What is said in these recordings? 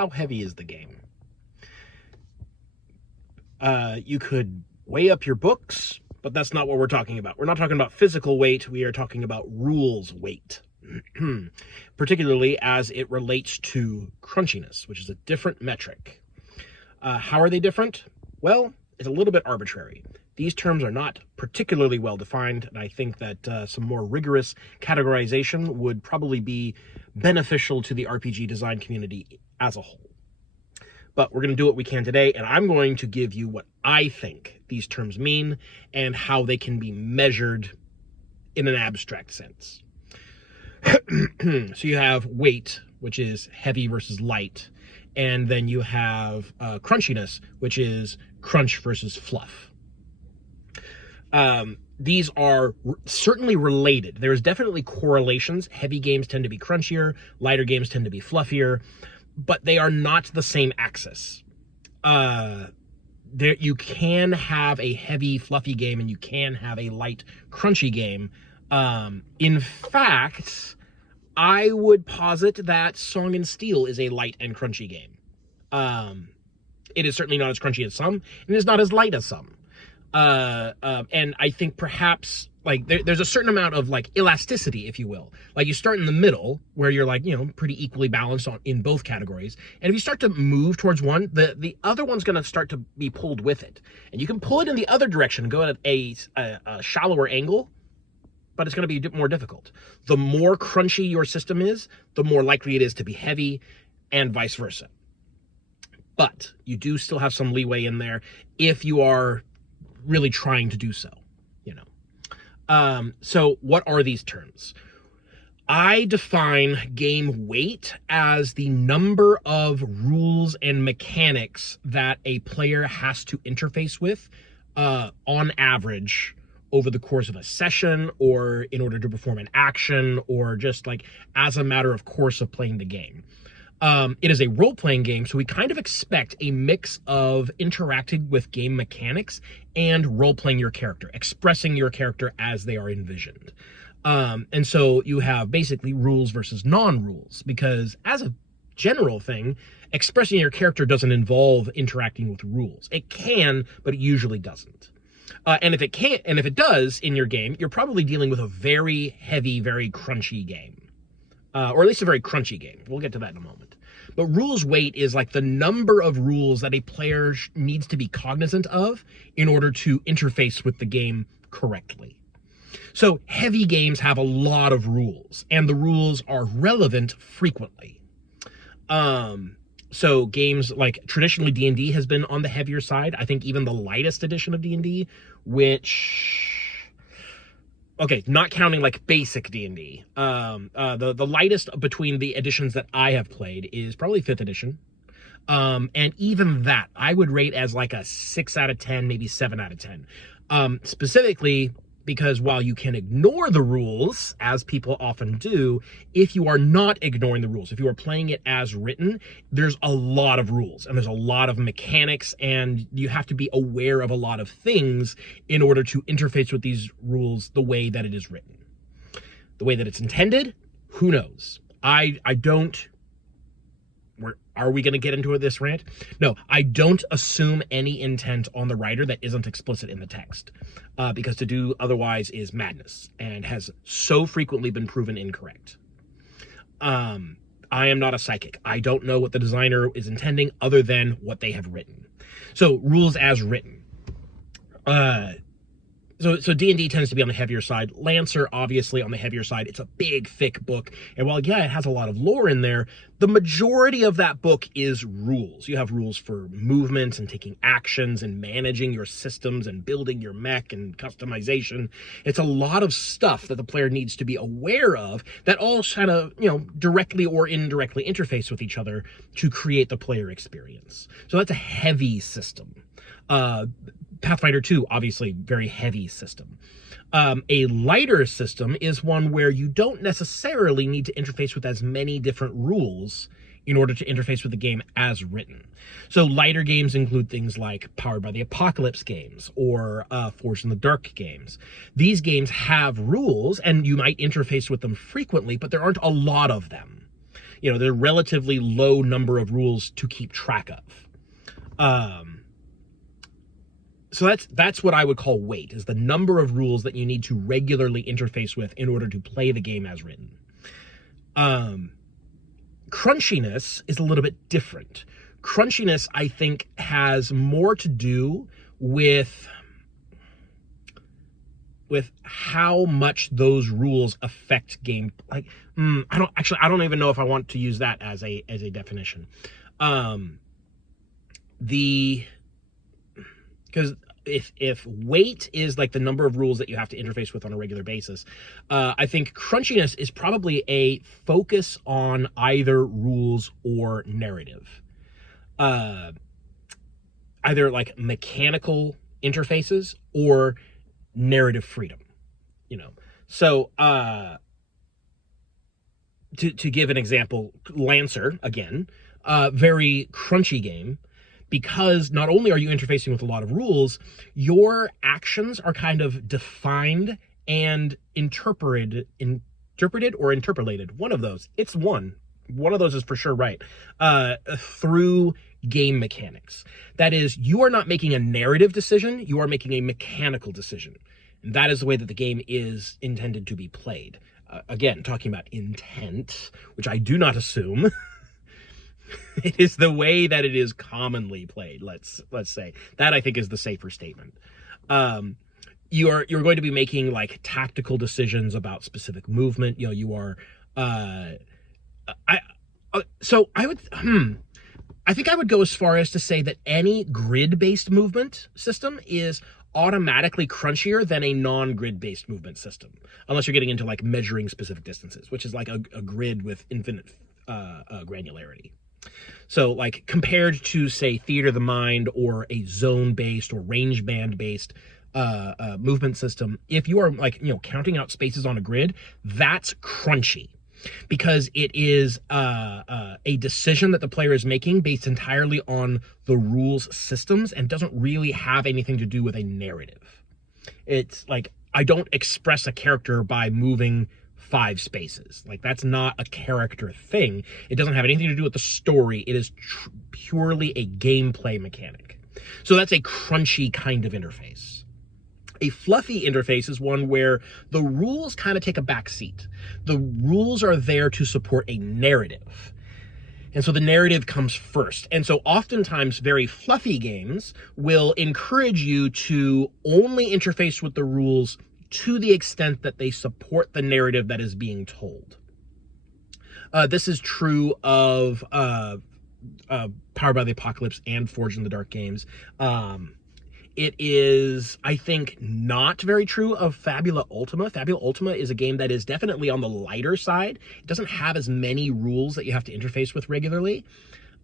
how heavy is the game? You could weigh up your books, but that's not what we're talking about. We're not talking about physical weight. We are talking about rules weight, particularly as it relates to crunchiness, which is a different metric. How are they different? Well, it's a little bit arbitrary. These terms are not particularly well defined, and I think that some more rigorous categorization would probably be beneficial to the RPG design community as a whole. But we're going to do what we can today, and I'm going to give you what I think these terms mean and how they can be measured in an abstract sense. So you have weight, which is heavy versus light, and then you have crunchiness, which is crunch versus fluff. These are certainly related. There's definitely correlations. Heavy games tend to be crunchier, lighter games tend to be fluffier, but they are not the same axis. You can have a heavy, fluffy game, and you can have a light, crunchy game. In fact, I would posit that Song and Steel is a light and crunchy game. It is certainly not as crunchy as some, and it is not as light as some. And I think perhaps like there's a certain amount of like elasticity, if you will. Like you start in the middle where you're like, pretty equally balanced in both categories. And if you start to move towards one, the other one's going to start to be pulled with it. And you can pull it in the other direction and go at a shallower angle, but it's going to be more difficult. The more crunchy your system is, the more likely it is to be heavy, and vice versa. But you do still have some leeway in there if you are really trying to do so, So what are these terms? I define game weight as the number of rules and mechanics that a player has to interface with on average over the course of a session, or in order to perform an action, or just like as a matter of course of playing the game. It is a role-playing game, so we kind of expect a mix of interacting with game mechanics and role-playing your character, expressing your character as they are envisioned. And so you have basically rules versus non-rules, because as a general thing, expressing your character doesn't involve interacting with rules. It can, but it usually doesn't. And if it does in your game, you're probably dealing with a very heavy, very crunchy game. Or at least a very crunchy game. We'll get to that in a moment. But rules weight is like the number of rules that a player needs to be cognizant of in order to interface with the game correctly. So heavy games have a lot of rules, and the rules are relevant frequently. So games like traditionally D&D has been on the heavier side. I think even the lightest edition of D&D, okay, not counting like basic D&D. The lightest between the editions that I have played is probably 5th edition. And even that I would rate as like a 6 out of 10, maybe 7 out of 10. Specifically because while you can ignore the rules, as people often do, if you are not ignoring the rules, if you are playing it as written, there's a lot of rules and there's a lot of mechanics, and you have to be aware of a lot of things in order to interface with these rules the way that it is written. The way that it's intended, who knows? Are we going to get into this rant? No, I don't assume any intent on the writer that isn't explicit in the text, because to do otherwise is madness and has so frequently been proven incorrect. I am not a psychic. I don't know what the designer is intending other than what they have written. So rules as written. So D&D tends to be on the heavier side. Lancer, obviously, on the heavier side. It's a big, thick book. And while, yeah, it has a lot of lore in there, the majority of that book is rules. You have rules for movements and taking actions and managing your systems and building your mech and customization. It's a lot of stuff that the player needs to be aware of that all kind of, directly or indirectly interface with each other to create the player experience. So that's a heavy system. Pathfinder 2, obviously, very heavy system. A lighter system is one where you don't necessarily need to interface with as many different rules in order to interface with the game as written. So lighter games include things like Powered by the Apocalypse games or Forged in the Dark games. These games have rules, and you might interface with them frequently, but there aren't a lot of them. they're relatively low number of rules to keep track of. So that's what I would call weight, is the number of rules that you need to regularly interface with in order to play the game as written. Crunchiness is a little bit different. Crunchiness, I think, has more to do with how much those rules affect game. Like, I don't even know if I want to use that as a definition. Because if weight is like the number of rules that you have to interface with on a regular basis, I think crunchiness is probably a focus on either rules or narrative. Either like mechanical interfaces or narrative freedom, So to give an example, Lancer, again, very crunchy game, because not only are you interfacing with a lot of rules, your actions are kind of defined and interpreted or interpolated. One of those. It's one. One of those is for sure right. Through game mechanics. That is, you are not making a narrative decision, you are making a mechanical decision. And that is the way that the game is intended to be played. Again, talking about intent, which I do not assume. It is the way that it is commonly played, let's say. That, I think, is the safer statement. You're going to be making like tactical decisions about specific movement. You are I think I would go as far as to say that any grid-based movement system is automatically crunchier than a non-grid-based movement system, unless you're getting into like measuring specific distances, which is like a grid with infinite granularity. So like compared to, say, Theater of the Mind or a zone-based or range band-based movement system, if you are like, counting out spaces on a grid, that's crunchy. Because it is a decision that the player is making based entirely on the rules systems and doesn't really have anything to do with a narrative. It's like, I don't express a character by moving 5 spaces. Like, that's not a character thing. It doesn't have anything to do with the story. It is purely a gameplay mechanic. So that's a crunchy kind of interface. A fluffy interface is one where the rules kind of take a back seat. The rules are there to support a narrative. And so the narrative comes first. And so oftentimes very fluffy games will encourage you to only interface with the rules to the extent that they support the narrative that is being told. This is true of Powered by the Apocalypse and Forged in the Dark games. It is, I think, not very true of Fabula Ultima. Fabula Ultima is a game that is definitely on the lighter side. It doesn't have as many rules that you have to interface with regularly.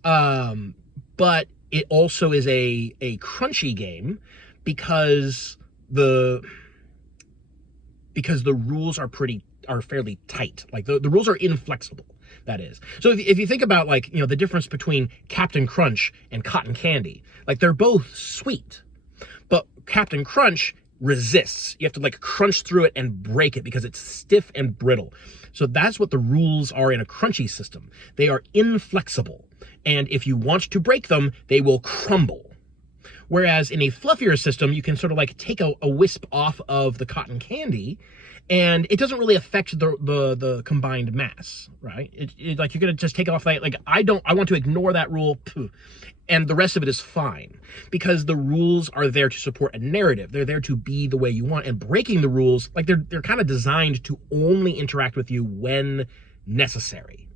But it also is a crunchy game because the rules are fairly tight. Like the rules are inflexible, that is. So if you think about, like, the difference between Captain Crunch and Cotton Candy, like, they're both sweet. But Captain Crunch resists. You have to like crunch through it and break it because it's stiff and brittle. So that's what the rules are in a crunchy system. They are inflexible. And if you want to break them, they will crumble. Whereas in a fluffier system, you can sort of like take a wisp off of the cotton candy, and it doesn't really affect the combined mass, right? It like, you're gonna just take it off that, like, I want to ignore that rule, and the rest of it is fine, because the rules are there to support a narrative. They're there to be the way you want, and breaking the rules, like, they're kind of designed to only interact with you when necessary.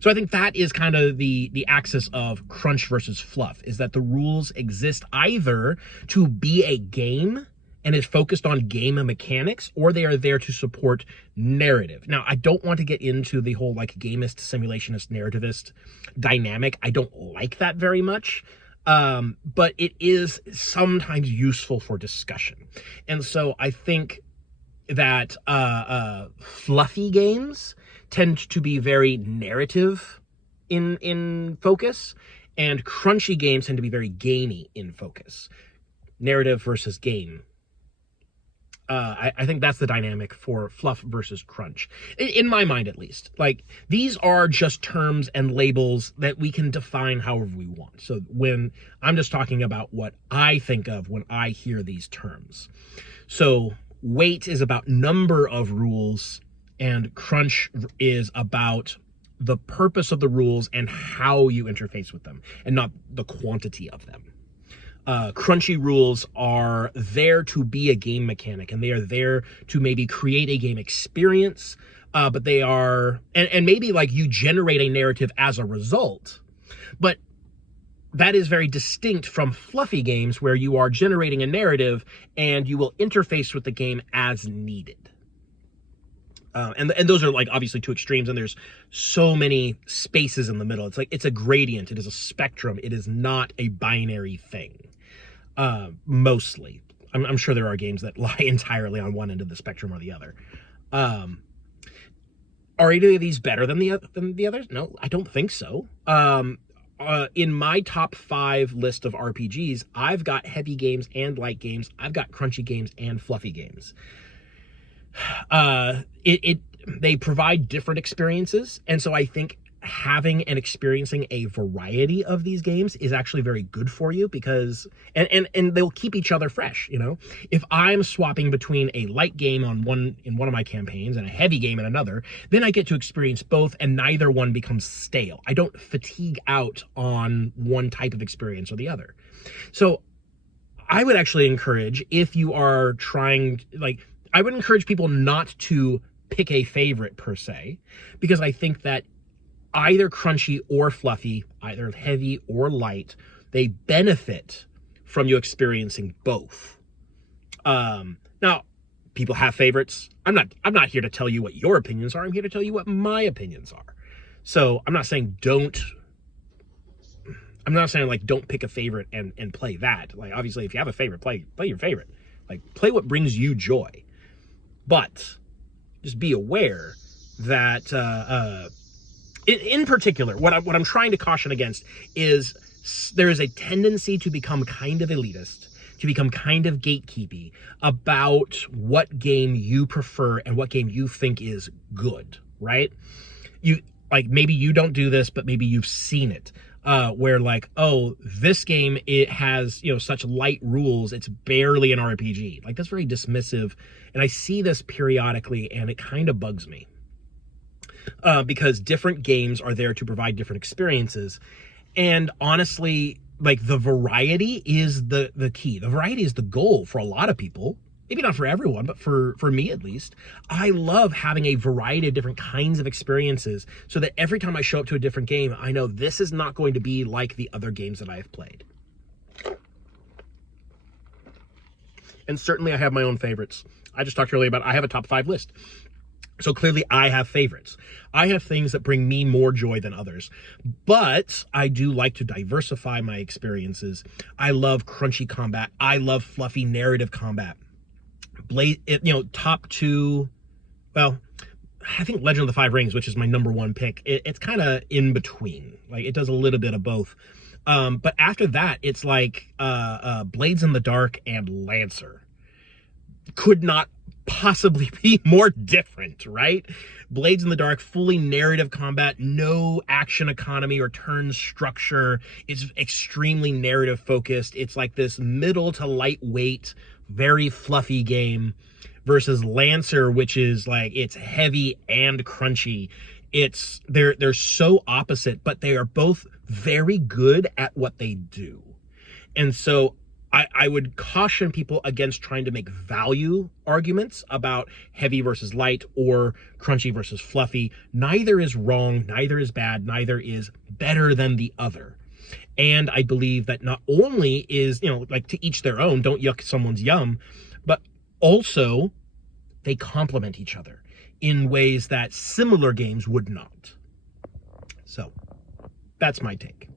So I think that is kind of the axis of crunch versus fluff, is that the rules exist either to be a game and is focused on game mechanics, or they are there to support narrative. Now, I don't want to get into the whole like gamist, simulationist, narrativist dynamic. I don't like that very much, but it is sometimes useful for discussion. And so I think that fluffy games tend to be very narrative in focus, and crunchy games tend to be very gamey in focus. Narrative versus game. I think that's the dynamic for fluff versus crunch, in my mind at least. Like, these are just terms and labels that we can define however we want. So when I'm just talking about what I think of when I hear these terms. So weight is about number of rules, and crunch is about the purpose of the rules and how you interface with them, and not the quantity of them. Crunchy rules are there to be a game mechanic, and they are there to maybe create a game experience, but they are, and maybe like you generate a narrative as a result, but that is very distinct from fluffy games where you are generating a narrative and you will interface with the game as needed. And those are like obviously two extremes, and there's so many spaces in the middle. It's like, it's a gradient, it is a spectrum, it is not a binary thing. Mostly. I'm sure there are games that lie entirely on one end of the spectrum or the other. Are any of these better than the others? No, I don't think so. In my top 5 list of RPGs, I've got heavy games and light games. I've got crunchy games and fluffy games. They provide different experiences, and so I think having and experiencing a variety of these games is actually very good for you, because and they'll keep each other fresh. You know, if I'm swapping between a light game in one of my campaigns and a heavy game in another, then I get to experience both, and neither one becomes stale. I don't fatigue out on one type of experience or the other. So I would actually encourage, if you are trying, like, I would encourage people not to pick a favorite per se, because I think that either crunchy or fluffy, either heavy or light, they benefit from you experiencing both. Now, people have favorites. I'm not here to tell you what your opinions are. I'm here to tell you what my opinions are. So I'm not saying don't pick a favorite and play that. Like, obviously, if you have a favorite, play your favorite. Like, play what brings you joy. But just be aware that in particular, what I'm trying to caution against is there is a tendency to become kind of elitist, to become kind of gatekeepy about what game you prefer and what game you think is good, right? You, like, maybe you don't do this, but maybe you've seen it. Where like, oh, this game, it has, such light rules, it's barely an RPG. Like, that's very dismissive. And I see this periodically, and it kind of bugs me. Because different games are there to provide different experiences. And honestly, like, the variety is the key. The variety is the goal for a lot of people. Maybe not for everyone, but for me at least. I love having a variety of different kinds of experiences, so that every time I show up to a different game, I know this is not going to be like the other games that I have played. And certainly I have my own favorites. I just talked earlier about, I have a top 5 list. So clearly I have favorites. I have things that bring me more joy than others, but I do like to diversify my experiences. I love crunchy combat. I love fluffy narrative combat. Top 2, well, I think Legend of the Five Rings, which is my number 1 pick, it's kind of in between. Like, it does a little bit of both. But after that, it's like Blades in the Dark and Lancer. Could not possibly be more different, right? Blades in the Dark, fully narrative combat, no action economy or turn structure. It's extremely narrative focused. It's like this middle to lightweight, very fluffy game, versus Lancer, which is like, it's heavy and crunchy. They're so opposite, but they are both very good at what they do. And so I would caution people against trying to make value arguments about heavy versus light or crunchy versus fluffy. Neither is wrong, neither is bad, neither is better than the other. And I believe that not only is, like, to each their own, don't yuck someone's yum, but also they complement each other in ways that similar games would not. So that's my take.